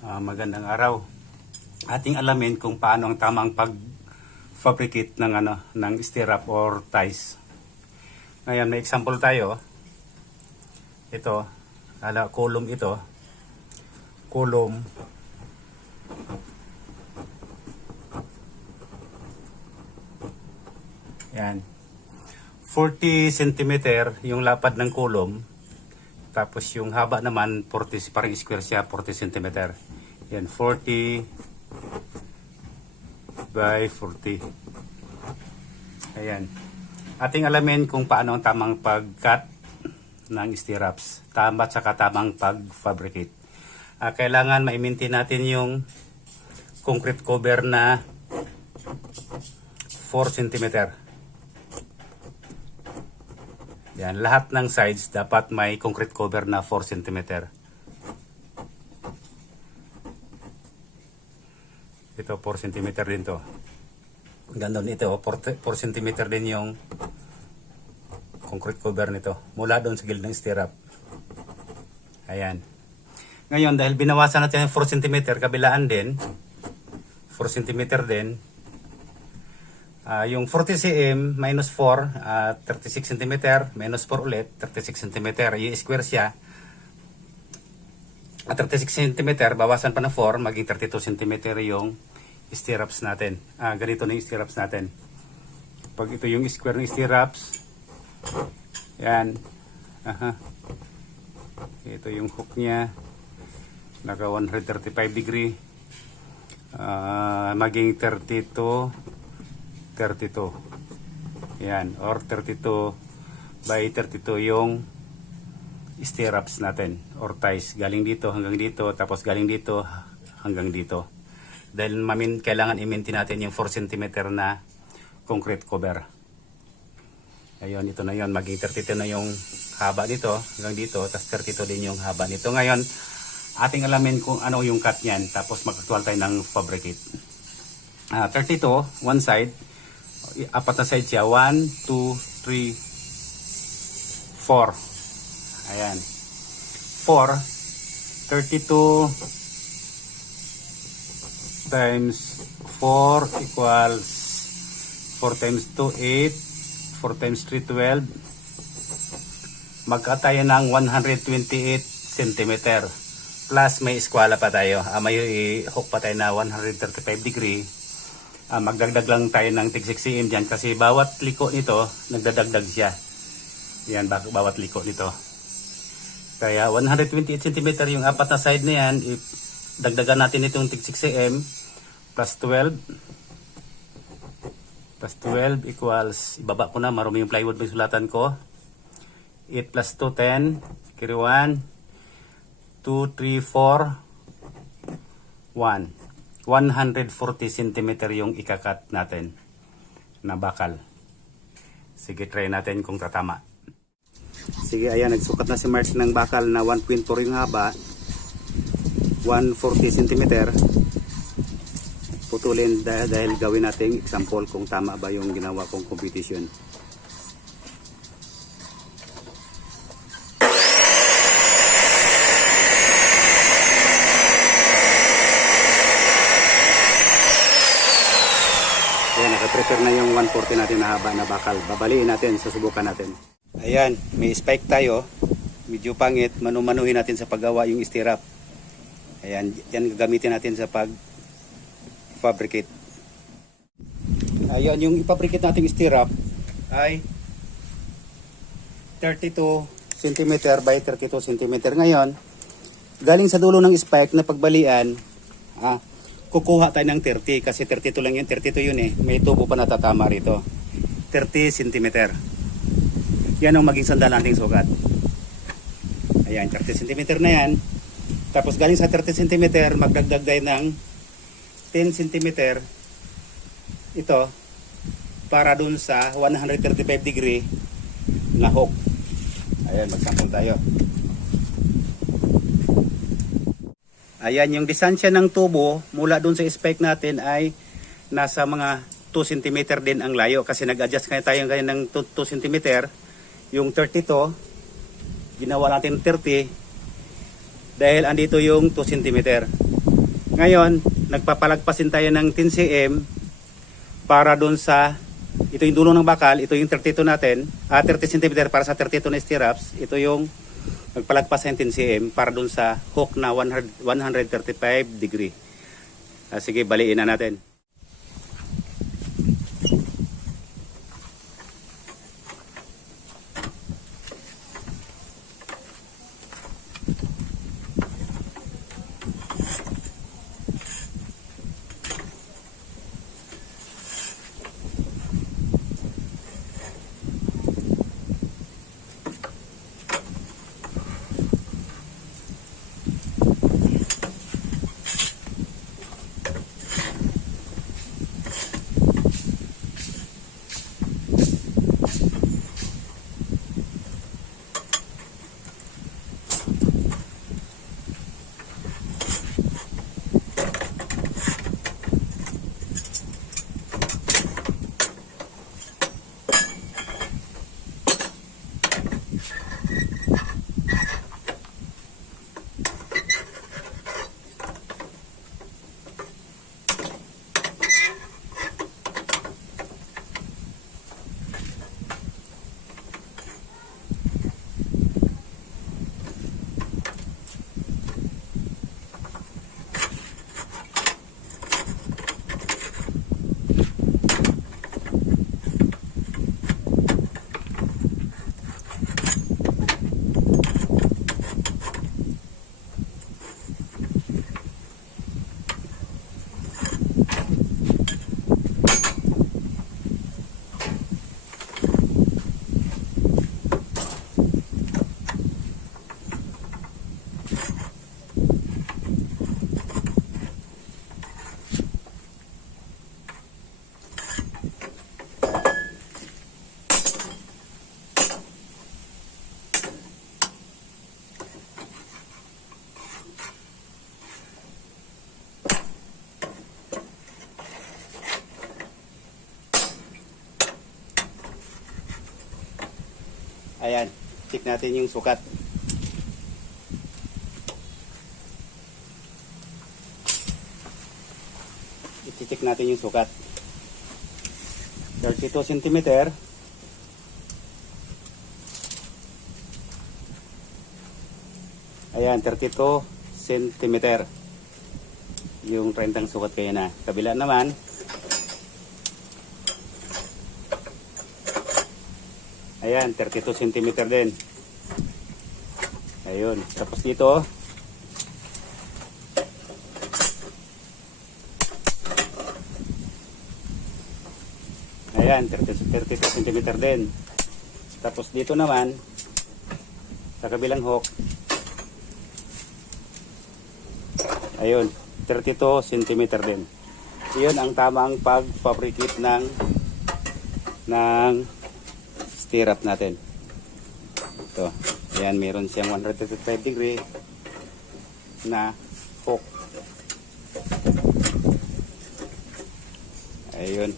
Magandang araw. Ating alamin kung paano ang tamang pag-fabricate ng stirrup or ties. Ngayon may example tayo. Ito, column ito. Column. Yan. 40 cm yung lapad ng column. Tapos yung haba naman 40, parang square siya, 40 cm. Yan, 40 by 40. Ayan. Ating alamin kung paano ang tamang pag-cut ng stirrups. Tama at saka tamang pag-fabricate. Kailangan ma-maintain natin yung concrete cover na 4 cm. Yan, lahat ng sides dapat may concrete cover na 4 cm. Ito 4 cm din to. Gandun ito, 4 cm din yung concrete cover nito. Mula doon sa gilid ng stirrup. Ayan. Ngayon, dahil binawasan natin yung 4 cm, kabilaan din. 4 cm din. Yung 40 cm minus 4, 36 cm, minus 4 ulit, 36 cm. I-square siya. At 36 cm, bawasan pa ng 4, maging 32 cm yung stirrups natin. Ganito na yung stirrups natin. Pag ito yung square ng stirrups, yan. Ito yung hook niya. Naka 135 degree. Maging 32. Yan, or 32 by 32 yung stirrups natin or ties. Galing dito hanggang dito, tapos galing dito hanggang dito. Dahil kailangan i-maintain natin yung 4 cm na concrete cover. Ayun, ito na yun. Maging 32 na yung haba dito hanggang dito, tapos 32 din yung haba nito. Ngayon, ating alamin kung ano yung cut niyan, tapos mag-actual tayo ng fabricate. 32, one side. Apat na side siya. 1, 2, 3, 4. Ayan. 4. 32 times 4 equals 4 times 2, 8. 4 times 3, 12. Magkatayo ng 128 cm. Plus may eskwala pa tayo. May hook pa tayo na 135 degree. Magdagdag lang tayo ng tig 6 cm dyan kasi bawat liko nito nagdadagdag siya. Yan, bawat liko nito. Kaya 128 cm yung apat na side na yan. Dagdagan natin itong tig 6 cm plus 12. Plus 12 equals, ibaba ko na, marumi yung plywood may sulatan ko. 8 plus 2, 10. Carry 1, 2, 3, 4, 1. 140 cm yung ikakat natin na bakal. Sige, try natin kung tatama. Sige, ayan, nagsukat na si Mark ng bakal na 1.4 yung haba, 140 cm. Putulin dahil gawin natin example kung tama ba yung ginawa kong competition. Ayan, nakaprepare na yung 140 natin na haba na bakal. Babaliin natin, susubukan natin. Ayan, may spike tayo. Medyo pangit. Manumanuhin natin sa paggawa yung stirrup. Ayan, yan gagamitin natin sa pag-fabricate. Ayan, yung ipabricate natin stirrup ay 32 cm by 32 cm. Ngayon, galing sa dulo ng spike na pagbalian, kukuha tayo ng 30 kasi 32 lang yun, 32 yun eh. May tubo pa natatama rito. 30 cm. Yan ang maging sandal nating sugat. Ayan, 30 cm na yan. Tapos galing sa 30 cm, magdagdag tayo ng 10 cm ito para dun sa 135 degree na hook. Ayan, magsampol tayo. Ayan, yung distansya ng tubo mula dun sa spike natin ay nasa mga 2 cm din ang layo kasi nag-adjust kaya tayo ngayon ng 2 cm. Yung 32, ginawa natin 30 dahil andito yung 2 cm. Ngayon, nagpapalagpasin tayo ng 10 cm para doon sa, ito yung dulo ng bakal, ito yung 32 natin, 30 cm para sa 32 na stirrups, ito yung magpalagpas ng 10 cm para doon sa hook na 135 degree. Sige, baliin na natin. Ayan, check natin yung sukat. I-check natin yung sukat. 32 cm. Ayan, 32 cm. Yung rentang sukat kayo na. Kabila naman. Ayan, 32 cm din. Ayun. Tapos dito, ayan, 32 cm din. Tapos dito naman, sa kabilang hook, ayun, 32 cm din. Iyon ang tamang pag-fabricate ng stirrup natin. Ito. Ayan, meron siyang 135 degree na hook. Ayun.